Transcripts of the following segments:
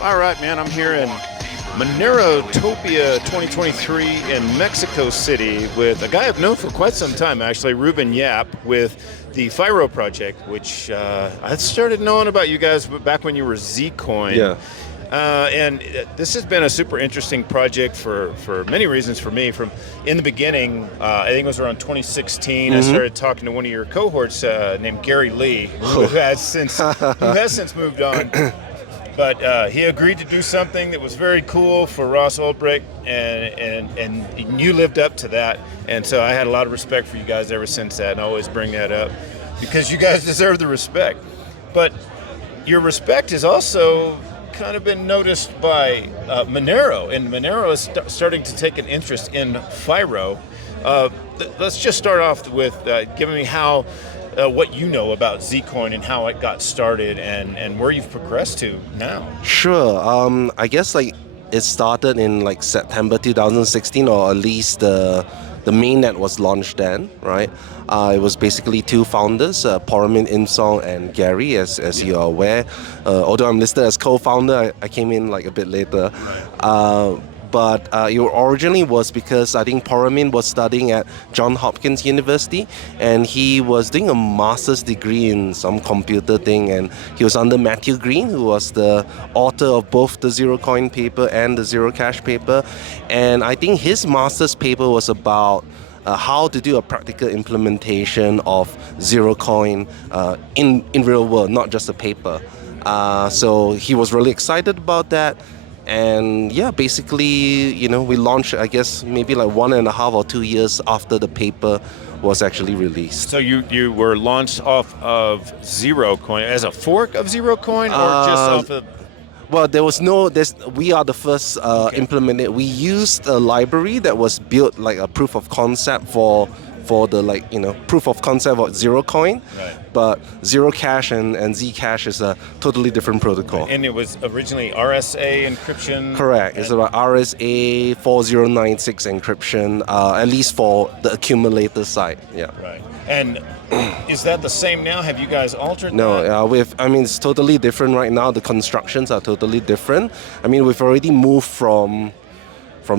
All right, man. I'm here in Monerotopia 2023 in Mexico City with a guy I've known for quite some time, actually, Reuben Yap, with the Firo project, which I started knowing about you guys back when you were Zcoin. Yeah. And this has been a super interesting project for many reasons for me. From in the beginning, I think it was around 2016, I started talking to one of your cohorts named Gary Lee, who has since moved on. But he agreed to do something that was very cool for Ross Ulbricht, and you lived up to that. And so I had a lot of respect for you guys ever since that, and I always bring that up because you guys deserve the respect. But your respect is also kind of been noticed by Monero, and Monero is starting to take an interest in Firo. Let's just start off with giving me how what you know about Zcoin and how it got started and where you've progressed to now. Sure. I guess it started in September 2016, or at least the mainnet was launched then, right? It was basically two founders, Poromin Imsong and Gary, as you are aware. Although I'm listed as co-founder, I came in a bit later. But it originally was because I think Poromin was studying at Johns Hopkins University, and he was doing a master's degree in some computer thing, and he was under Matthew Green, who was the author of both the Zero Coin paper and the Zero Cash paper. And I think his master's paper was about how to do a practical implementation of Zero Coin in real world, not just a paper. So he was really excited about that. And yeah, basically, we launched, I guess, maybe 1.5 or 2 years after the paper was actually released. So you were launched off of Zero Coin as a fork of Zero Coin, or just off of? Well, we are the first implemented. We used a library that was built like a proof of concept for the proof of concept of Zero Coin, right. But Zero Cash and Zcash is a totally different protocol. And it was originally RSA encryption. Correct. It's about RSA 4096 encryption, at least for the accumulator side. Yeah. Right. And is that the same now? Have you guys altered that? No, it's totally different right now. The constructions are totally different. We've already moved from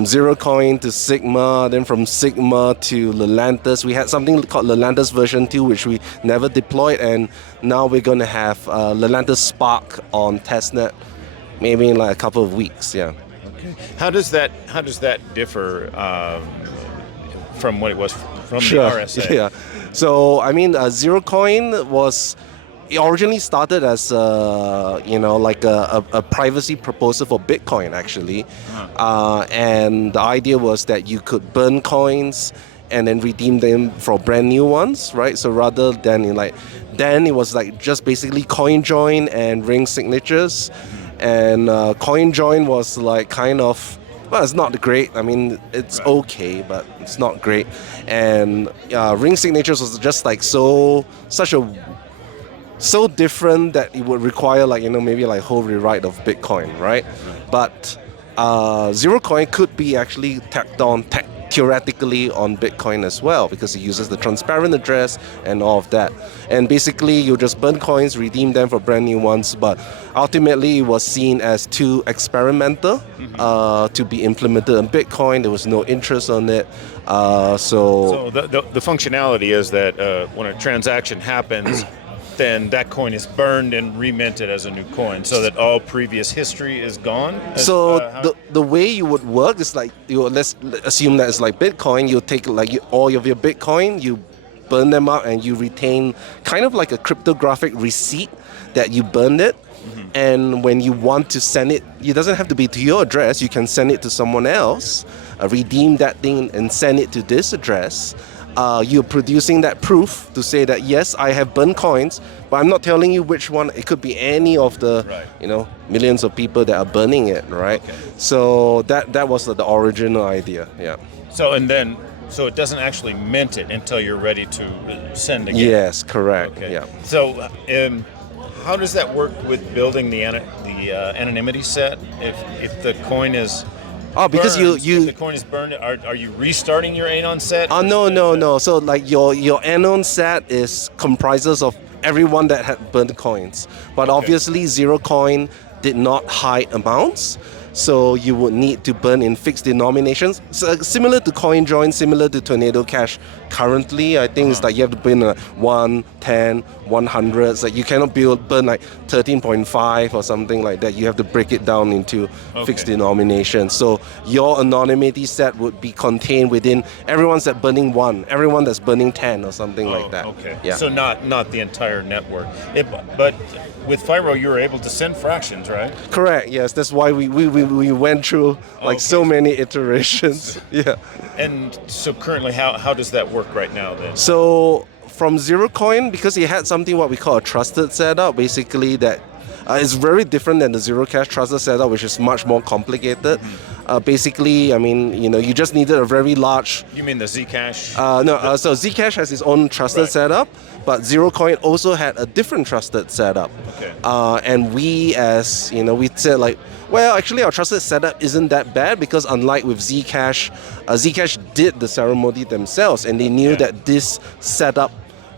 Zero Coin to Sigma, then from Sigma to Lelantus. We had something called Lelantus version 2, which we never deployed, and now we're going to have Lelantus Spark on testnet, maybe in a couple of weeks. Yeah. Okay. How does that differ from what it was from the RSA? Yeah. So Zero Coin was. It originally started as a privacy proposal for Bitcoin, actually, and the idea was that you could burn coins and then redeem them for brand new ones, right? So rather than then it was just basically coin join and ring signatures, and coin join was it's not great. It's okay, but it's not great, and ring signatures was just so different that it would require maybe whole rewrite of Bitcoin, right? But Zero Coin could be actually tacked on theoretically on Bitcoin as well, because it uses the transparent address and all of that. And basically you just burn coins, redeem them for brand new ones, but ultimately it was seen as too experimental to be implemented on Bitcoin. There was no interest on it. So the functionality is that when a transaction happens, then that coin is burned and reminted as a new coin, so that all previous history is gone. So the way you would work is let's assume that it's like Bitcoin. You take all of your Bitcoin, you burn them out, and you retain kind of like a cryptographic receipt that you burned it. And when you want to send it, it doesn't have to be to your address. You can send it to someone else, redeem that thing, and send it to this address. You're producing that proof to say that yes, I have burned coins, but I'm not telling you which one. It could be any of the millions of people that are burning it, right? Okay. So that was the original idea. Yeah. So it doesn't actually mint it until you're ready to send again. Yes, correct. Okay. Yeah. So how does that work with building the anonymity set? If the coin is because if the coin is burned, are you restarting your anon set? No. So your anon set comprises of everyone that had burned coins, but obviously Zero Coin did not hide amounts. So you would need to burn in fixed denominations, so, similar to CoinJoin, similar to Tornado Cash. Currently, I think it's like you have to burn 1, 10, 100. So you cannot burn like 13.5 or something like that. You have to break it down into fixed denominations. So your anonymity set would be contained within everyone's that's burning 1, everyone that's burning 10 or something like that. Okay. Yeah. So not the entire network. But with Firo, you were able to send fractions, right? Correct. Yes, that's why we went through like so many iterations. Yeah. And so currently, how does that work right now then? So from Zero Coin, because it had something what we call a trusted setup, basically that is very different than the Zero Cash trusted setup, which is much more complicated. Basically, I mean, you just needed a very large. You mean the Zcash? No. So Zcash has its own trusted setup, but Zero Coin also had a different trusted setup. Okay. And we, as we said like, well, actually our trusted setup isn't that bad because unlike with Zcash, Zcash did the ceremony themselves, and they knew that this setup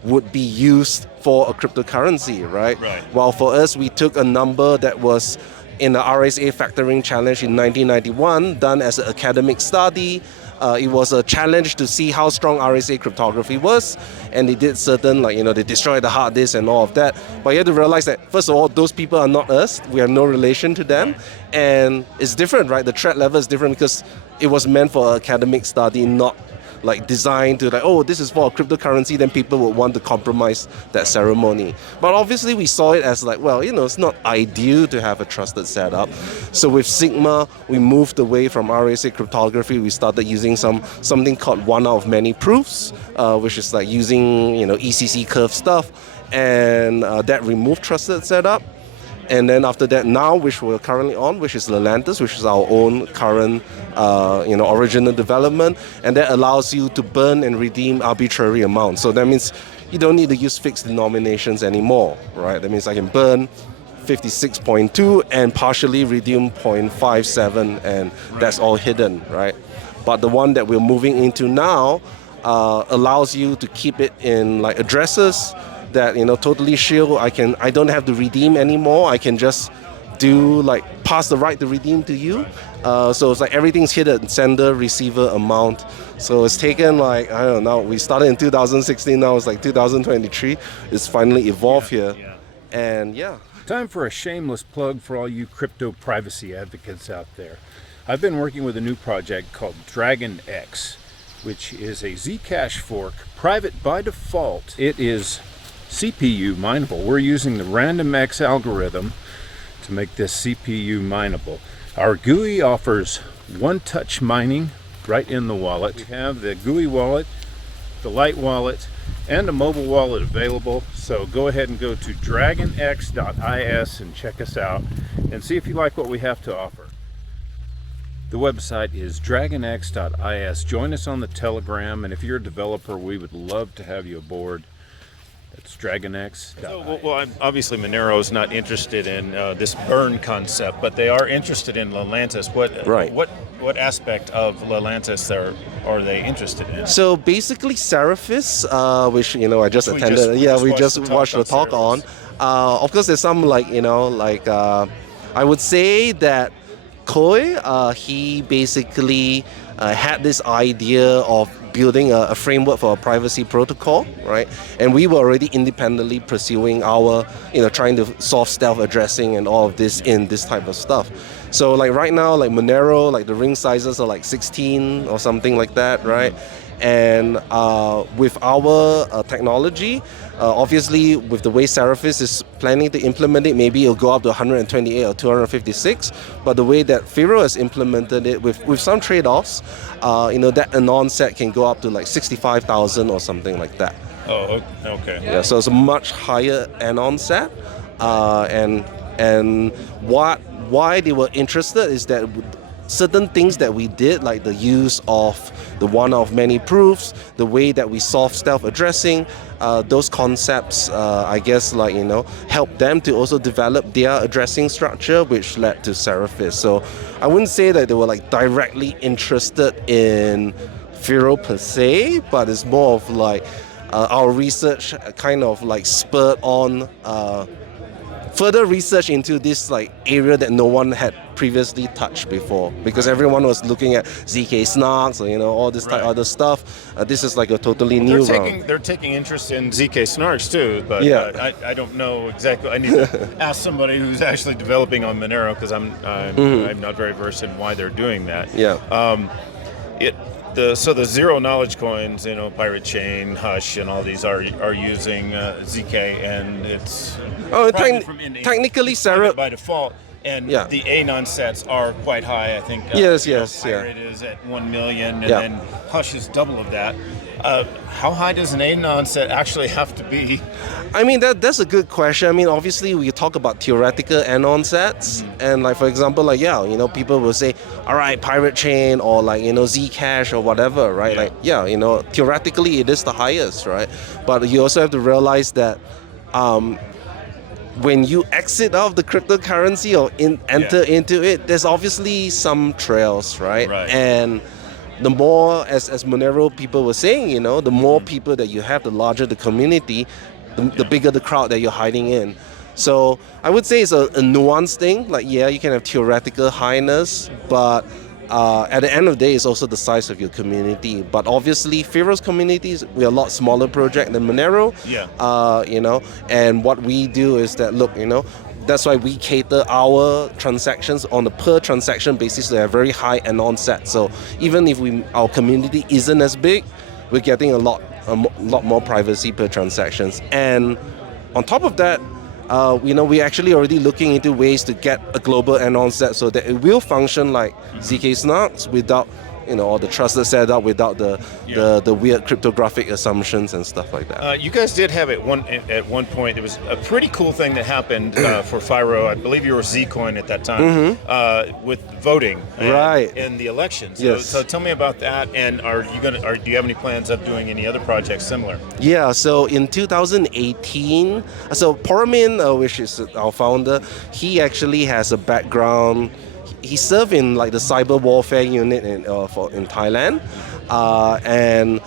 would be used for a cryptocurrency, right? While for us, we took a number that was in the RSA factoring challenge in 1991, done as an academic study. It was a challenge to see how strong RSA cryptography was, and they did certain, they destroyed the hard disk and all of that. But you have to realize that, first of all, those people are not us. We have no relation to them, and it's different, right? The threat level is different because it was meant for an academic study, not like designed to this is for a cryptocurrency, then people would want to compromise that ceremony. But obviously we saw it as it's not ideal to have a trusted setup. So with Sigma, we moved away from RSA cryptography. We started using something called one out of many proofs, which is like using ECC curve stuff, and that removed trusted setup. And then after that, now which we're currently on, which is Lelantus, which is our own current, original development, and that allows you to burn and redeem arbitrary amounts. So that means you don't need to use fixed denominations anymore, right? That means I can burn 56.2 and partially redeem 0.57, and that's all hidden, right? But the one that we're moving into now allows you to keep it in like addresses that totally shield. I don't have to redeem anymore. I can just do pass the right to redeem to you. So it's like everything's hidden, sender, receiver, amount. So it's taken I don't know, we started in 2016, now it's like 2023. It's finally evolved here. And Time for a shameless plug for all you crypto privacy advocates out there. I've been working with a new project called DragonX, which is a Zcash fork, private by default. It is CPU mineable. We're using the RandomX algorithm to make this CPU mineable. Our GUI offers one-touch mining right in the wallet. We have the GUI wallet, the Lite wallet, and a mobile wallet available. So go ahead and go to DragonX.is and check us out and see if you like what we have to offer. The website is DragonX.is. Join us on the Telegram, and if you're a developer, we would love to have you aboard. It's DragonX. Well, obviously Monero is not interested in this burn concept, but they are interested in Lelantus. What aspect of Lelantus are they interested in? So basically Seraphis, which I just attended. We just watched the talk on. Of course, there's some I would say that Koi, he basically had this idea of building a framework for a privacy protocol, right? And we were already independently pursuing our, trying to solve stealth addressing and all of this in this type of stuff. So right now, Monero, the ring sizes are 16 or something like that, right? And with our technology, obviously with the way Seraphis is planning to implement it, maybe it'll go up to 128 or 256. But the way that Firo has implemented it, with some trade-offs, that anon set can go up to 65,000 or something like that. Oh, okay. Yeah, so it's a much higher anon set, and why they were interested is that certain things that we did, like the use of the one of many proofs, the way that we solve stealth addressing, those concepts, I guess, help them to also develop their addressing structure, which led to Seraphis. So I wouldn't say that they were directly interested in Firo per se, but it's more of our research kind of spurred on further research into this like area that no one had previously touched before, because everyone was looking at ZK snarks or all this type other stuff. This is like a totally new round. They're taking interest in ZK snarks too, but I don't know exactly. I need to ask somebody who's actually developing on Monero, because I'm not very versed in why they're doing that. So the zero knowledge coins, Pirate Chain, Hush, and all these are using ZK, and it's technically Sarah by default. And the Anon sets are quite high. I think Pirate is at 1 million, and then Hush is double of that. How high does an Anon set actually have to be? I mean, that's a good question. I mean, obviously we talk about theoretical Anon sets, and like for example, like people will say, all right, Pirate Chain or like Zcash or whatever, right? Like theoretically it is the highest, right? But you also have to realize that when you exit out of the cryptocurrency or enter into it, there's obviously some trails, right? And the more, as Monero people were saying, the more people that you have, the larger the community, the bigger the crowd that you're hiding in. So I would say it's a nuanced thing. Like, you can have theoretical highness, but at the end of the day, it's also the size of your community. But obviously, Firos communities, we're a lot smaller project than Monero. And what we do is that, look, that's why we cater our transactions on a per transaction basis to a very high Anon set. So even if our community isn't as big, we're getting a lot more privacy per transactions. And on top of that, we're actually already looking into ways to get a global Anon set so that it will function like ZK snarks without all the trusted setup, without the weird cryptographic assumptions and stuff like that. You guys did have at one point, there was a pretty cool thing that happened for Firo. I believe you were Zcoin at that time, with voting in the elections. So tell me about that, and do you have any plans of doing any other projects similar? Yeah, so in 2018, so Poramin, which is our founder, he actually has a background. He served in like the cyber warfare unit in Thailand, and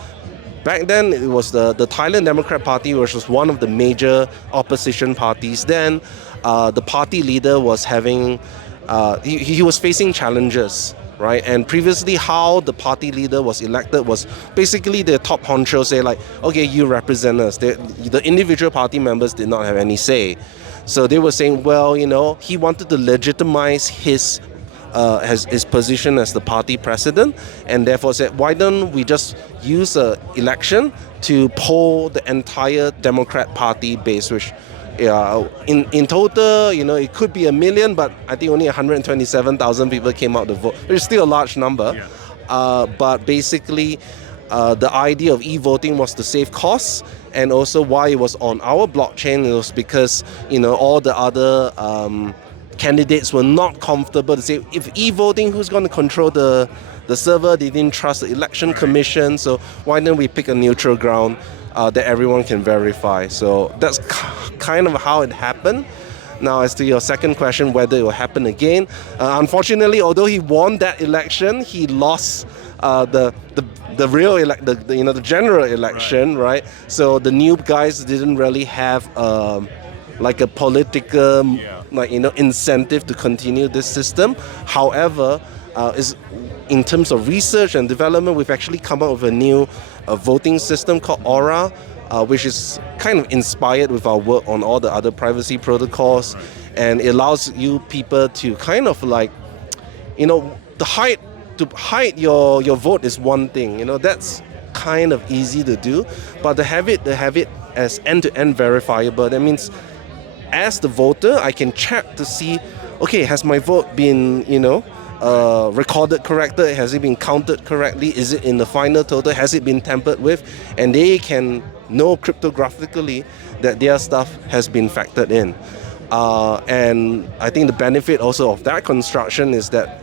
back then it was the Thailand Democrat Party, which was one of the major opposition parties. Then the party leader was having he was facing challenges, right? And previously, how the party leader was elected was basically the top honcho say like, okay, you represent us. The individual party members did not have any say. So they were saying, well, he wanted to legitimize his position as the party president, and therefore said, why don't we just use an election to poll the entire Democrat Party base, which in total, it could be 1 million, but I think only 127,000 people came out to vote, which is still a large number. But basically, the idea of e-voting was to save costs, and also why it was on our blockchain was because all the other candidates were not comfortable to say, if e-voting, who's going to control the server? They didn't trust the election commission, so why don't we pick a neutral ground that everyone can verify? So that's kind of how it happened. Now, as to your second question, whether it will happen again, unfortunately, although he won that election, he lost the general election, right? So the new guys didn't really have like a political incentive to continue this system. However, in terms of research and development, we've actually come up with a new voting system called Aura, which is kind of inspired with our work on all the other privacy protocols, and it allows you people to kind of like, to hide your vote is one thing. That's kind of easy to do, but to have it as end-to-end verifiable, that means as the voter, I can check to see, okay, has my vote been, recorded correctly? Has it been counted correctly? Is it in the final total? Has it been tampered with? And they can know cryptographically that their stuff has been factored in. And I think the benefit also of that construction is that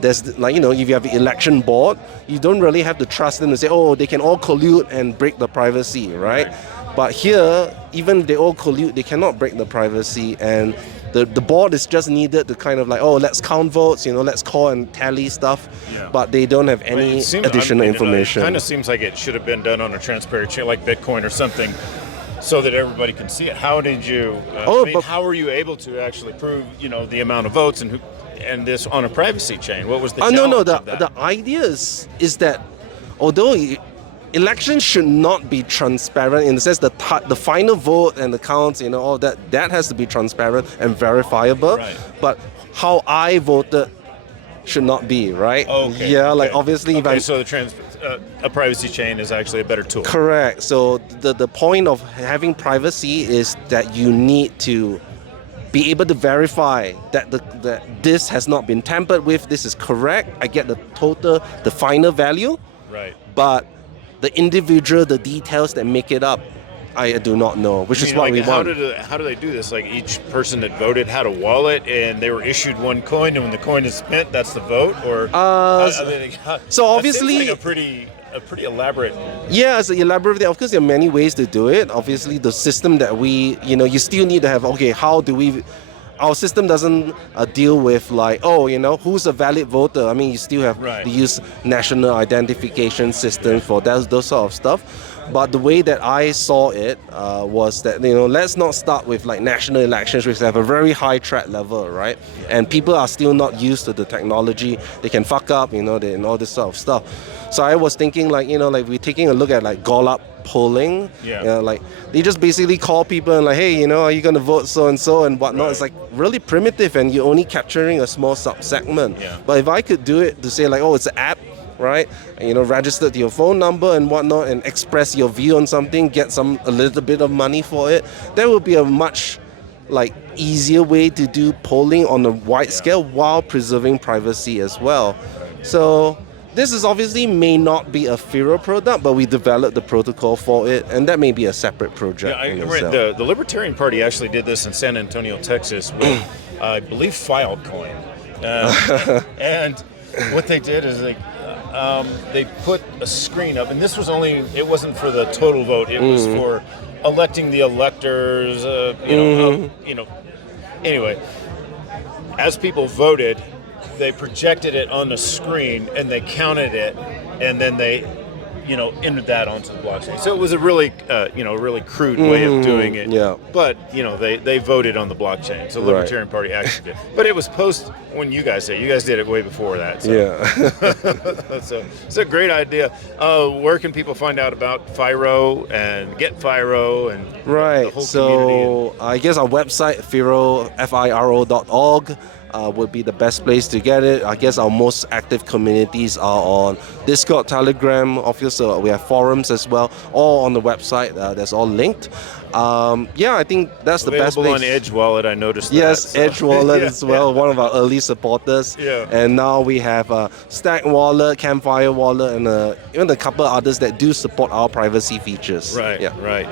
there's like, if you have an election board, you don't really have to trust them to say, oh, they can all collude and break the privacy, right? But here, even if they all collude, they cannot break the privacy, and the board is just needed to kind of like, oh, let's count votes, let's call and tally stuff, but they don't have any additional information. It kind of seems like it should have been done on a transparent chain like Bitcoin or something, so that everybody can see it. How did you? How were you able to actually prove, the amount of votes and this on a privacy chain? What was the challenge no. of that? The idea is that although elections should not be transparent in the sense the final vote and the counts, all that has to be transparent and verifiable. Right. But how I voted should not be, right? Okay. Yeah, like obviously if so a privacy chain is actually a better tool. Correct. So the point of having privacy is that you need to be able to verify that that this has not been tampered with, this is correct, I get the final value. Right. But the details that make it up, I do not know, which is what we want. How do they do this? Like each person that voted had a wallet, and they were issued one coin, and when the coin is spent, that's the vote. Or so obviously, that seems like a pretty elaborate. Yeah, it's elaborate. Of course, there are many ways to do it. Obviously, the system that you still need to have. Okay, how do we? Our system doesn't deal with like, who's a valid voter. I mean, you still have to use national identification systems for those sort of stuff. But the way that I saw it was that, let's not start with like national elections, which have a very high threat level, right? And people are still not used to the technology. They can fuck up, and all this sort of stuff. So I was thinking like, we're taking a look at like Gallup polling. Yeah. Like they just basically call people and like, hey, are you going to vote so and so and whatnot? Right. It's like really primitive, and you're only capturing a small sub-segment. Yeah. But if I could do it to say like, it's an app, right? Register to your phone number and whatnot, and express your view on something, get a little bit of money for it, that would be a much easier way to do polling on a wide scale while preserving privacy as well. So this is obviously may not be a Firo product, but we developed the protocol for it, and that may be a separate project. Yeah, the Libertarian Party actually did this in San Antonio, Texas, with I believe Filecoin, and what they did is they put a screen up, and this was it wasn't for the total vote, it was for electing the electors, anyway, as people voted, they projected it on the screen and they counted it, and then they entered that onto the blockchain. So it was a really really crude way of doing it. Yeah. But they voted on the blockchain. So the Libertarian Party actually did. But it was post when you guys did it way before that. So. Yeah. So it's a great idea. Where can people find out about Firo and get Firo and the whole community? So I guess our website Firo.org would be the best place to get it. I guess our most active communities are on Discord, Telegram, obviously we have forums as well, all on the website. That's all linked. I think that's the best place. Available on Edge Wallet, I noticed that. Yes, Edge Wallet as well, one of our early supporters. Yeah. And now we have Stack Wallet, Campfire Wallet, and even a couple others that do support our privacy features. Right, yeah. Right.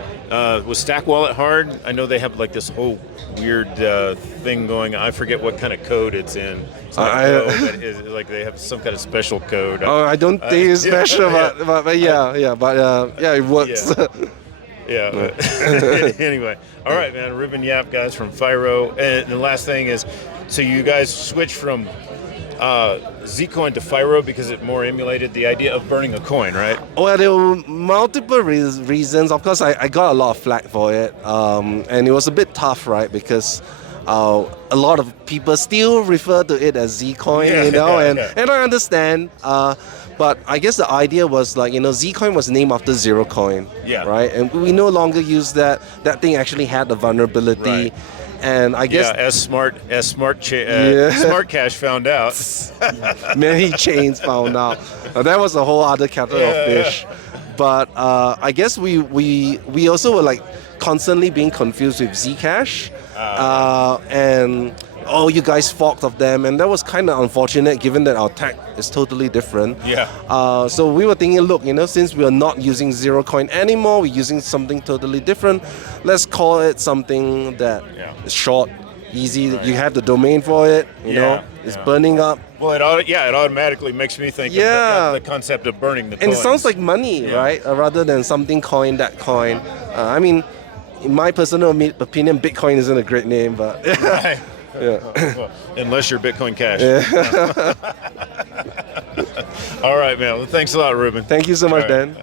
Was Stack Wallet hard? I know they have like this whole weird thing going. I forget what kind of code it's in. It's like they have some kind of special code. I don't think it's special, but it works. Yeah. Anyway, all right, man. Reuben Yap, guys from Firo, and the last thing is, so you guys switched from Zcoin to Firo because it more emulated the idea of burning a coin, right? Well, there were multiple reasons. Of course, I got a lot of flack for it, and it was a bit tough, right? Because a lot of people still refer to it as Zcoin, and I understand. But I guess the idea was like, Zcoin was named after Zero Coin, right? And we no longer use that. That thing actually had a vulnerability. Right. And I guess as Smart Cash found out, many chains found out. That was a whole other kettle of fish. But I guess we also were like constantly being confused with Zcash, and you guys forked of them, and that was kind of unfortunate given that our tech is totally different. Yeah. So we were thinking, look, since we are not using Zero Coin anymore, we're using something totally different. Let's call it something that is short, easy. Right. You have the domain for it. It's burning up. Well, it automatically makes me think of the concept of burning the coin. And it sounds like money, right? Rather than something coin, that coin. I mean, in my personal opinion, Bitcoin isn't a great name, but right. Well, unless you're Bitcoin Cash. Yeah. All right, man. Well, thanks a lot, Reuben. Thank you so much, Dan.